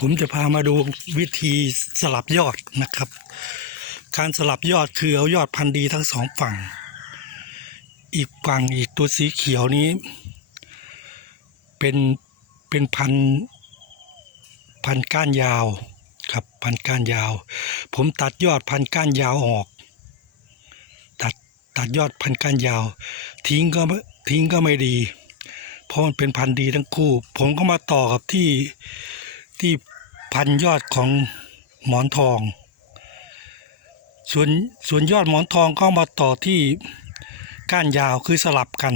ผมจะพามาดูวิธีสลับยอดนะครับ การสลับยอดคือเอายอดพันธุ์ดีทั้งสองฝั่ง อีกฝั่งอีกตัวสีเขียวนี้ เป็นเป็นพันธุ์พันธุ์ก้านยาวครับพันธุ์ก้านยาว ผมตัดยอดพันธุ์ก้านยาวออก ตัดตัดยอดพันธุ์ก้านยาว ทิ้งก็ทิ้งก็ไม่ดี เพราะมันเป็นพันธุ์ดีทั้งคู่ ผมก็มาต่อกับที่ ที่พันยอดของหมอนทอง ส่วนส่วนยอดหมอนทองก็มาต่อที่ก้านยาวคือสลับกัน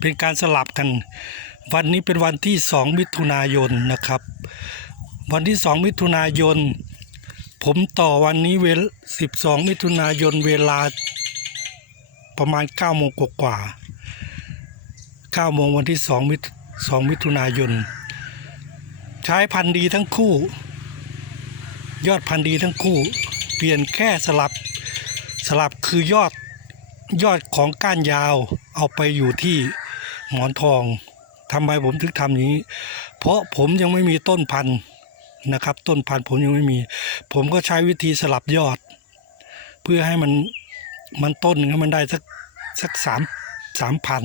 เป็นการสลับกัน วันนี้เป็นวันที่ 2 มิถุนายนนะครับ วันที่ 2 มิถุนายน ผมต่อวันนี้เวล12 มิถุนายนเวลาประมาณ9โมงกว่าๆ9โมงวันที่2มิถ2มิถุนายน ใช้พันธุ์ดีทั้งคู่ ยอดพันธุ์ดีทั้งคู่ เปลี่ยนแค่สลับสลับคือยอดยอดของก้านยาวเอาไปอยู่ที่หมอนทองทำไมผมถึงทำอย่างนี้ เพราะผมยังไม่มีต้นพันธุ์นะครับ ต้นพันธุ์ผมยังไม่มี ผมก็ใช้วิธีสลับยอด เพื่อให้มันมันต้นหนึงให้มันได้สักสักสามสามพัน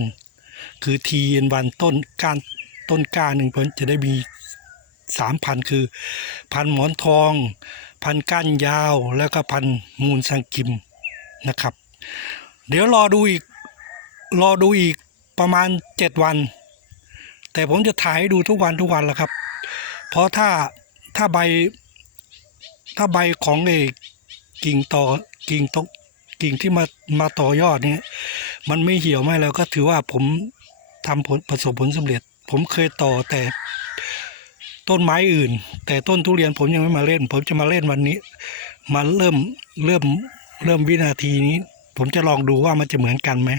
คือทีเอ็นวันต้นก้านต้นก้าหนึ่งผมจะได้มี สามพันคือ พันหมอนทอง พันก้านยาวแล้วก็พันมูลสังกิมนะครับ เดี๋ยวรอดูอีกรอดูอีกประมาณเจ็ดวัน แต่ผมจะถ่ายให้ดูทุกวันทุกวันแหละครับ เพราะถ้าถ้าใบ ถ้าใบของเอกกิ่งต่อกิ่งตกกิ่งที่มามาต่อยอดเนี่ยมันไม่เหี่ยวไม่แล้วก็ถือว่าผมทำผลประสบผลสำเร็จ ผมเคยต่อแต่ ต้นไม้อื่น แต่ต้นทุเรียนผมยังไม่มาเล่น ผมจะมาเล่นวันนี้ มาเริ่มเริ่มเริ่มวินาทีนี้ ผมจะลองดูว่ามันจะเหมือนกันไหม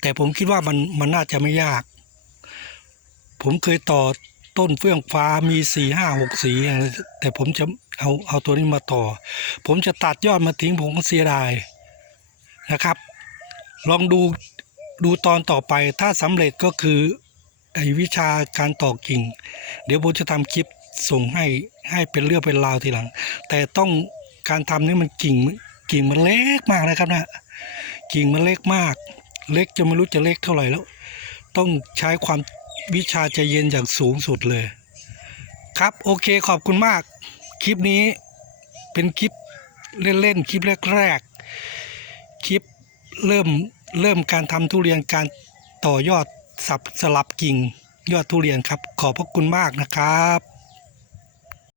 แต่ผมคิดว่ามันมันน่าจะไม่ยาก ผมเคยต่อต้นเฟื่องฟ้ามีสี่ห้าหกสีแต่ผมจะเอาเอาตัวนี้มาต่อ ผมจะตัดยอดมาทิ้งผมก็เสียดายนะครับ ลองดูดูตอนต่อไปถ้าสำเร็จก็คือ ไอ้วิชาการตอกกิ่ง เดี๋ยวผมจะทำคลิปส่งให้ให้เป็นเรื่องเป็นราวทีหลัง แต่ต้องการทำนี่มันกิ่งกิ่งมันเล็กมากนะครับนะกิ่งมันเล็กมาก เล็กจะไม่รู้จะเล็กเท่าไหร่แล้ว ต้องใช้ความวิชาใจเย็นอย่างสูงสุดเลย ครับโอเคขอบคุณมาก คลิปนี้เป็นคลิปเล่นๆคลิปแรกๆคลิปเริ่มเริ่มการทำทุเรียนการต่อยอด สับสลับกิ่งยอดทุเรียนครับ ขอบพระคุณมากนะครับ